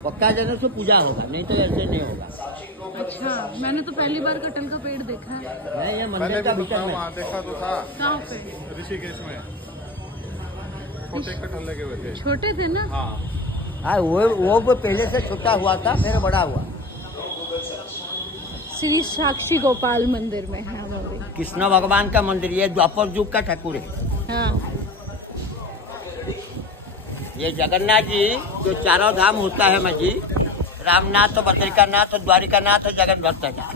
पक्का जाने से पूजा होगा, नहीं तो ऐसे नहीं होगा। अच्छा, मैंने तो पहली बार कटहल का पेड़ देखा है। नहीं, ये मंदिर का भीतर में देखा तो था। कहाँ पे? ऋषिकेश में छोटे कटहल लगे हुए थे। छोटे थे ना? हाँ, वो पहले से छोटा हुआ था, फिर बड़ा हुआ। श्री साक्षी गोपाल मंदिर में है हम अभी। कृष्ण भगवान का मंदिर, ये द्वापर युग का ठाकुर है। हाँ। ये जगन्नाथ जी जो चारों धाम होता है माँ जी, रामनाथ, बद्रिकानाथ, द्वारिकानाथ, जगन भक्त का।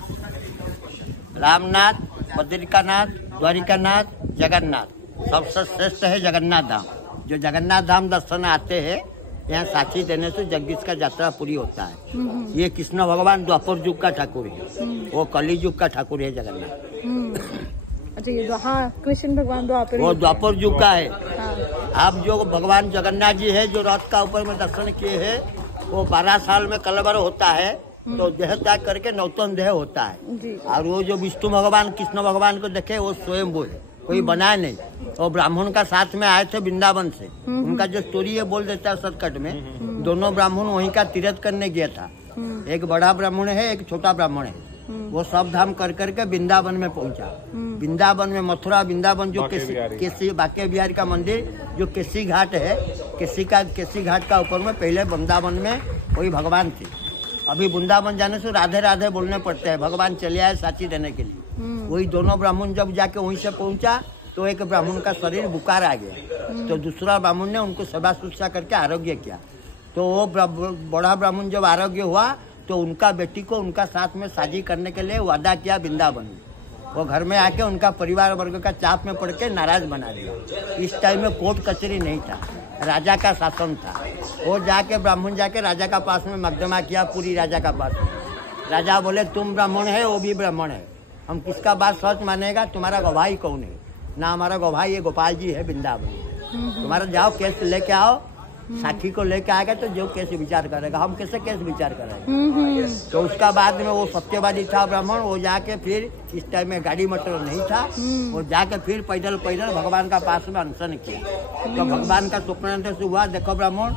रामनाथ, बद्रिकानाथ, द्वारिकानाथ, जगन्नाथ, सबसे श्रेष्ठ है जगन्नाथ धाम। जो जगन्नाथ धाम दर्शन आते हैं, यहाँ साक्षी देने से जगदीश का यात्रा पूरी होता है। ये कृष्ण भगवान द्वापर युग का ठाकुर है, वो कली युग का ठाकुर है जगन्नाथ। अच्छा, ये हाँ, कृष्ण भगवान द्वापर, वो द्वापर युग का है। हाँ। आप जो भगवान जगन्नाथ जी है, जो रथ का ऊपर में दर्शन किए हैं, वो 12 साल में कलवर होता है, तो देह त्याग करके नौतन देह होता है जी। और वो जो विष्णु भगवान कृष्ण भगवान को देखे, वो स्वयं वो है, कोई बनाया नहीं। और ब्राह्मण का साथ में आए थे वृंदावन से, उनका जो स्टोरी है बोल देता है शॉर्टकट में। दोनों ब्राह्मण वहीं का तीर्थ करने गया था, एक बड़ा ब्राह्मण है, एक छोटा ब्राह्मण है। वो सब धाम कर करके वृंदावन में पहुंचा। वृंदावन में मथुरा वृंदावन जो केसी बाके बिहारी का मंदिर जो केसी घाट है, केसी घाट का ऊपर में पहले वृंदावन में वही भगवान थे। अभी वृंदावन जाने से राधे राधे बोलने पड़ते हैं, भगवान चले आए साक्षी देने के लिए। वही दोनों ब्राह्मण जब जाके वहीं से पहुंचा, तो एक ब्राह्मण का शरीर बुखार आ गया, तो दूसरा ब्राह्मण ने उनको सेवा शुश्रूषा करके आरोग्य किया। तो वो बड़ा ब्राह्मण जब आरोग्य हुआ, तो उनका बेटी को उनका साथ में शादी करने के लिए वादा किया वृंदावन में। वो घर में आके उनका परिवार वर्ग का चाप में पड़ के नाराज बना दिया। इस टाइम में कोर्ट कचहरी नहीं था, राजा का शासन था। वो जाके ब्राह्मण जाके राजा का पास में मकदमा किया, पूरी राजा का पास में। राजा बोले तुम ब्राह्मण है, वो भी ब्राह्मण है, हम किसका बात सच मानेगा? तुम्हारा गवाही कौन है? ना हमारा गवाही ये गोपाल जी है वृंदावन। तुम्हारा जाओ केस लेके आओ, साक्षी को लेके आएगा तो जो केस विचार करेगा। हम कैसे केस विचार करेंगे? तो उसका बाद में वो सत्यवादी था ब्राह्मण, वो जाके फिर इस टाइम में गाड़ी मोटर नहीं था, वो जाके फिर पैदल भगवान का पास में अनशन किया। तो भगवान का स्वप्न से हुआ, देखो ब्राह्मण,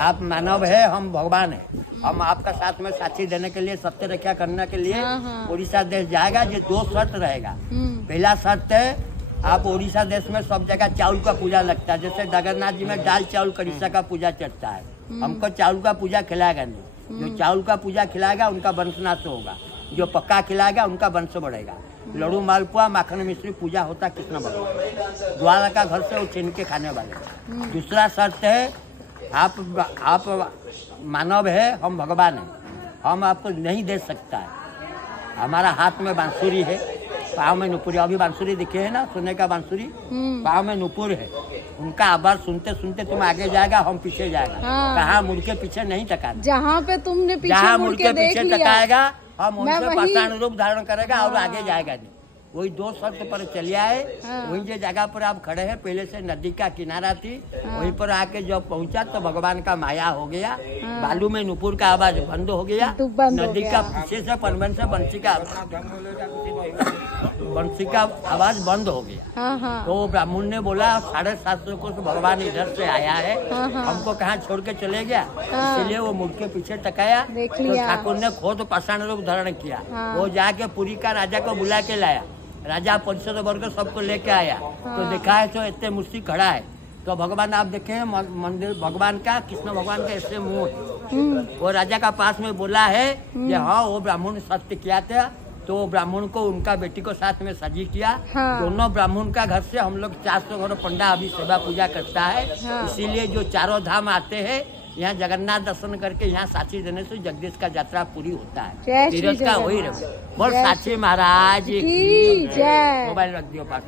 आप मानव है, हम भगवान है, हम आपका साथ में साक्षी देने के लिए, सत्य रक्षा करने के लिए उड़ीसा देश जाएगा। ये 2 शर्त रहेगा। पहला शर्त है, आप उड़ीसा देश में सब जगह चावल का पूजा लगता है, जैसे जगन्नाथ जी में दाल चावल कड़ीसा का पूजा चढ़ता है, हमको चावल का पूजा खिलाएगा नहीं। जो चावल का पूजा खिलाएगा उनका वंशनाश होगा, जो पक्का खिलाएगा उनका वंश बढ़ेगा। लड्डू मालपुआ माखन मिश्री पूजा होता कृष्ण भगवान, द्वारा का घर से वो छीन के खाने वाले। दूसरा शर्त है, आप मानव है, हम भगवान है, हम आपको नहीं दे सकता है। हमारा हाथ में बांसुरी है, पाँव में नुपुर, अभी बांसुरी दिखे है ना, सोने का बांसुरी, पाँव में नुपुर है। उनका आवाज सुनते सुनते तुम आगे जाएगा, हम पीछे जाएगा। कहाँ मुड़ के पीछे नहीं टकाना, जहाँ पे तुमने जहाँ मुड़ के पीछे टकाएगा, हम उनसे पाषाण रूप धारण करेगा और आगे जाएगा नहीं। वही 2 शर्त पर चले आए। वही जो जगह पर आप खड़े हैं, पहले से नदी का किनारा थी, वहीं पर आके जब पहुंचा तो भगवान का माया हो गया। बालू में नुपुर का आवाज बंद हो गया, नदी का पीछे से पनबन से बंसी का आवाज बंद हो गया। तो ब्राह्मण ने बोला 750 कोस भगवान इधर से आया है, हमको कहाँ छोड़ के चले गया, इसलिए वो मुड़ के पीछे टकाया। तो ठाकुर ने खुद पाषाण रूप धारण किया। वो जाके पुरी का राजा को बुला के लाया, राजा परिषद वर्ग सबको लेके आया। तो देखा है तो इतने मूर्ति खड़ा है, तो भगवान आप देखे मंदिर भगवान का, कृष्ण भगवान का ऐसे मुंह है। वो राजा का पास में बोला है कि हाँ वो ब्राह्मण सत्य किया था, तो ब्राह्मण को उनका बेटी को साथ में सजी किया। दोनों ब्राह्मण का घर से हम लोग 400 घरों पंडा अभी सेवा पूजा करता है। इसीलिए जो चारों धाम आते हैं, यहाँ जगन्नाथ दर्शन करके यहाँ साक्षी देने से जगदीश का यात्रा पूरी होता है। तीरथ का वही रहे। बोल साक्षी महाराज की जय। मोबाइल रख दियो पास।